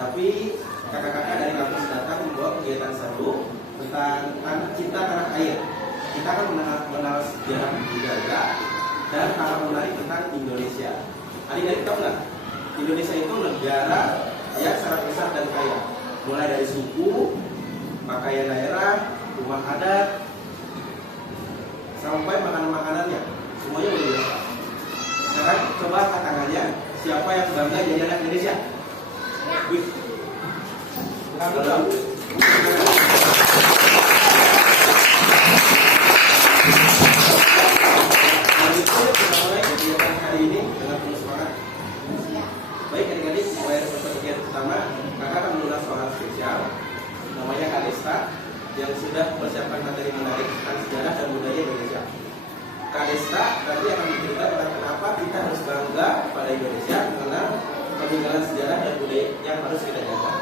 Tapi kakak-kakak dari kampus datang membawa kegiatan seru tentang cinta tanah air. Kita akan mengenal sejarah budaya dan hal menarik tentang Indonesia. Adik-adik tahu nggak? Indonesia itu negara yang sangat besar dan kaya. Mulai dari suku, pakaian daerah, rumah adat, sampai makanan-makanannya, semuanya luar biasa. Sekarang coba angkat tangannya, siapa yang bangga jadi anak Indonesia? Wih, kita mulai kegiatan hari ini dengan penuh semangat. Baik adik-adik, mulai dari kegiatan pertama, kakak akan mengulas soal spesial, namanya Kak Desta, yang sudah mempersiapkan materi menarik tentang sejarah dan budaya Indonesia. Kak Desta nanti akan menceritakan tentang kenapa kita harus bangga pada Indonesia karena peninggalan sejarah dan budaya yang harus kita jaga.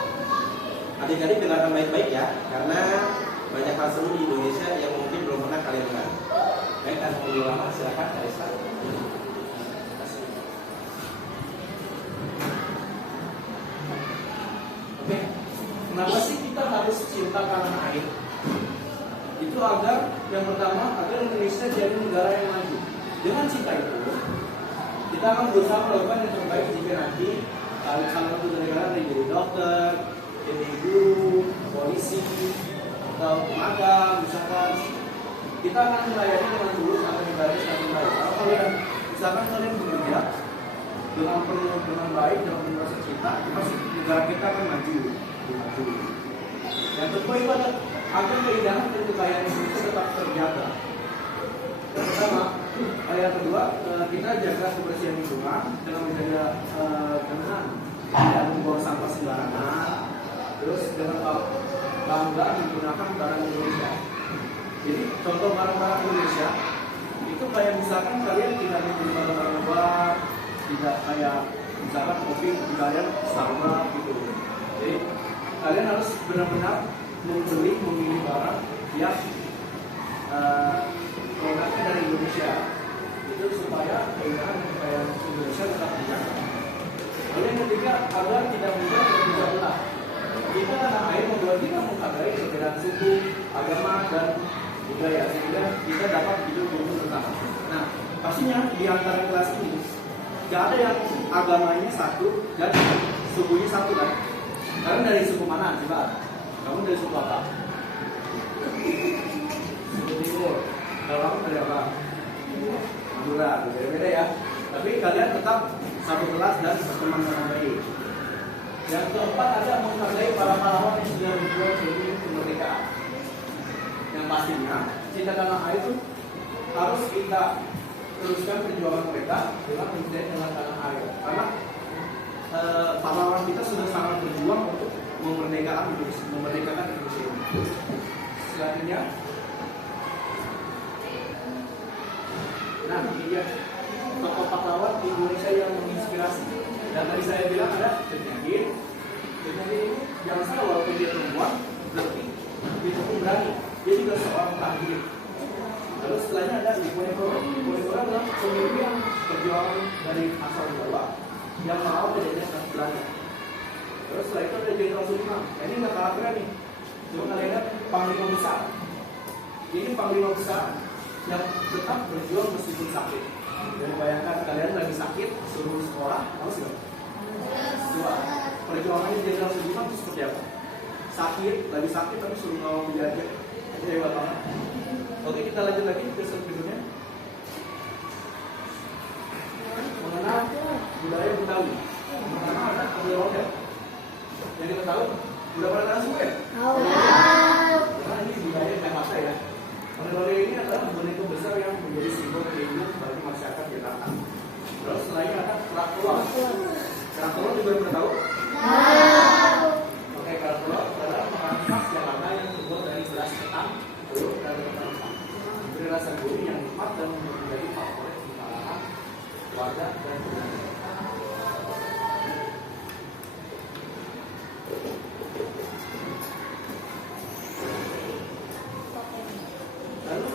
Adik-adik dengarkan baik-baik ya, karena banyak hal seru di Indonesia yang mungkin belum pernah kalian dengar. Baik, tanpa lebih lama, silakan Kak Desta. Oke, kenapa sih kita harus cinta tanah air? Itu agar yang pertama agar Indonesia jadi negara yang maju. Dengan cinta itu, kita akan berusaha melakukan yang terbaik jika nanti salah satu negara menjadi dokter, jadi guru, polisi, atau magang, misalkan kita akan melayani dengan tulus agar negara semakin baik. Kalau kalian misalkan kalian bekerja dengan penuh dengan baik, dengan penuh rasa cinta, pasti negara kita akan maju. Yang kedua itu adalah agar keindahan dan kekayaan Indonesia tetap terjaga. Yang pertama, yang kedua, kita jaga kebersihan lingkungan dengan menjaga dengan tidak membuang sampah sembarangan. Terus dengan bangga menggunakan barang Indonesia. Jadi contoh barang-barang Indonesia itu kayak misalkan kalian tidak membeli barang-barang luar, tidak kayak misalkan kopi kalian sama gitu. Jadi kalian harus benar-benar memilih barang yang produknya dari Indonesia. Itu supaya keindahan dan kekayaan Indonesia tetap terjaga. Lalu yang ketiga, agar tidak mudah berpecah belah. Kita tanah air membuat kita menghargai perbedaan suku, agama, dan budaya sehingga kita dapat hidup bersama. Nah, pastinya di antara kelas ini gak ada yang agamanya satu dan sukunya satu kan? Kalian dari suku mana? Coba. Kamu dari suku apa? Suku Timur. Kalau kamu dari apa? Madura. Beda-beda ya. Tapi kalian tetap satu kelas dan berteman dengan baik. Yang keempat ada menghargai para pahlawan yang sudah berjuang demi kemerdekaan. Yang pastinya cinta tanah air itu harus kita teruskan perjuangan mereka dengan mencintai dengan tanah air. Karena pahlawan kita sudah sangat berjuang untuk memerdekakan Indonesia. Selanjutnya, nah ini dia tokoh pahlawan di Indonesia yang menginspirasi. Dan tadi saya bilang ada Cendekin ini yang saya walaupun dia perempuan, berarti dia pun berani. Dia juga seorang prajurit. Lalu setelahnya ada Diponegoro. Diponegoro adalah pemimpin yang perjuangan dari asal Jawa yang melawan penjajahan Belanda. Terus setelah itu ada Jenderal Sudirman. Nah, ini nggak kalah keren nih. Coba kalian lihat Panglima Besar. Ini Panglima Besar yang tetap berjuang meskipun sakit. Dan bayangkan kalian lagi sakit, suruh sekolah, harus nggak? Coba perjuangannya Jenderal Sudirman itu seperti apa? Sakit, lagi sakit tapi suruh ngawal penjajah. Itu hebat banget. Oke, kita lanjut lagi ke slide berikutnya. Mengenal budaya Betawi. Pertama ada Abdul ya. Yang kita tahu, udah pernah dengar semua ya? Karena ini budaya Jakarta ya. Oleh ini adalah boneka besar yang menjadi simbol keinginan bagi masyarakat Jakarta. Terus selain ada kerak telur. Kerak telur juga pernah tahu? Oke, kerak telur adalah makanan khas Jakarta yang terbuat dari beras ketan, telur, dan ketan. Beri rasa gurih yang nikmat dan menjadi favorit di kalangan warga dan pengunjung. Lalu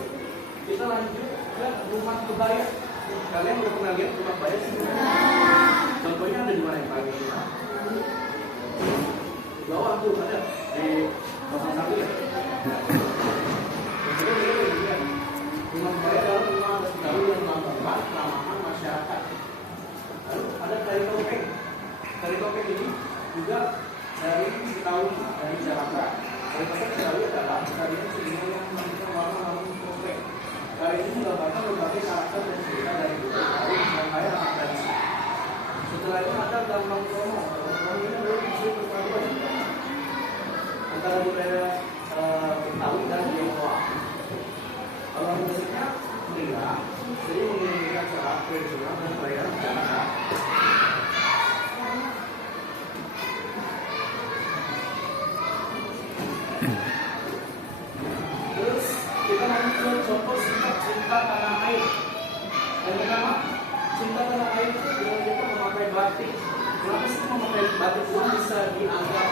kita lanjut ke rumah kebaya. Kalian udah pernah lihat rumah kebaya sih? Contohnya ada di mana yang paling enak? Sari Topeng ini juga dari Betawi, dari Jakarta. Sari Topeng Betawi adalah tarian seniman yang menggunakan warna-warna topeng. Tarian ini menggambarkan berbagai karakter dan cerita dari Betawi yang kaya akan tradisi. Setelah itu ada Gambang Kromo. Gambang ini adalah museum perpaduan antara budaya Betawi dan Tionghoa. Kalau musiknya meriah, jadi mengiringi acara tradisional dan perayaan Jakarta. Terus kita lanjut ke contoh singkat cinta tanah air. Yang pertama, cinta tanah air itu dengan kita memakai batik. Kenapa sih memakai batik itu bisa dianggap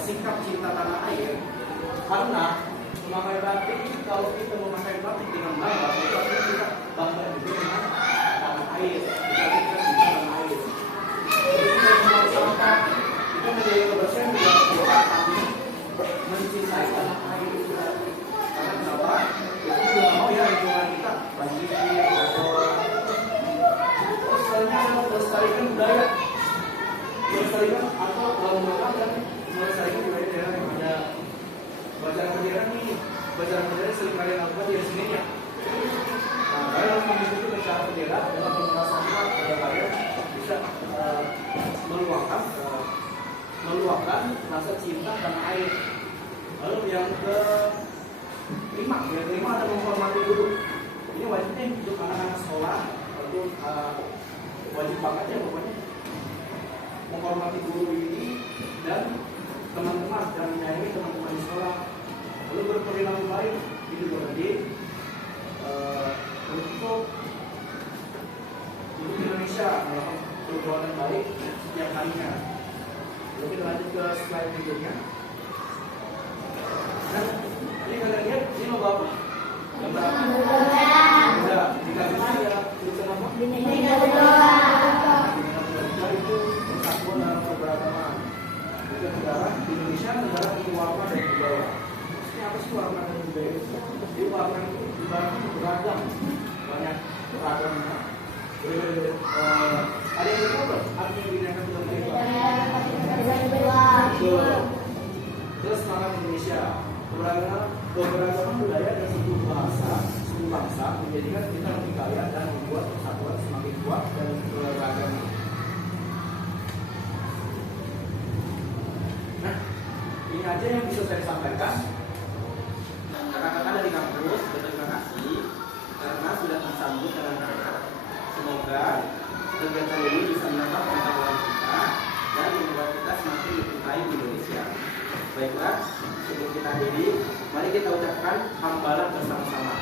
sikap cinta tanah air? Karena memakai batik, kalau kita memakai batik dengan bangga, itu artinya kita bangga juga dengan tanah air. Kita cinta tanah air. Jadi kita sama-sama kita menjadi kebersihan tidak kuat, tapi mencintai tanah air itu. Karena kenapa? Itu juga mau ya lingkungan kita banjir, kotor. Terus selanjutnya adalah melestarikan budaya. Melestarikan atau mengembangkan dan melestarikan budaya daerah yang ada. Bacaan bendera nih, bacaan bendera sering kalian lakukan di sininya. Nah, kalian harus mengikuti bacaan bendera dalam penjelasan pada kalian bisa meluapkan rasa cinta tanah air. Lalu yang kelima ada menghormati guru. Ini wajib nih untuk anak-anak sekolah, untuk wajib banget ya pokoknya menghormati guru ini dan teman-teman dan menyayangi teman-teman di sekolah. Lalu berperilaku baik ini juga penting untuk Indonesia melakukan perbuatan baik setiap harinya. Lalu kita lanjut ke slide berikutnya. Nah, ini kalian lihat ini logo apa? Gambar apa? Udah, di gambarnya ada tulisan apa? Bineka Tunggal itu persatuan dalam keberagaman. Negara Indonesia negara penuh warna dan budaya. Maksudnya apa sih warna dan budaya? Jadi warna itu ibaratnya beragam, banyak ragamnya. Ada yang tahu nggak artinya Bineka Tunggal Ika? Terus semangat Indonesia, keberagaman budaya dan suku bangsa menjadikan kita lebih kaya dan membuat persatuan semakin kuat dan beragam. Nah, ini aja yang bisa saya sampaikan. Kakak-kakak dari kampus berterima kasih karena sudah tersambut dengan kami. Semoga kegiatan ini bisa menambah pengetahuan kita dan membuat kita semakin mencintai Indonesia. Baiklah, sebelum kita akhiri, mari kita ucapkan hambalah bersama-sama.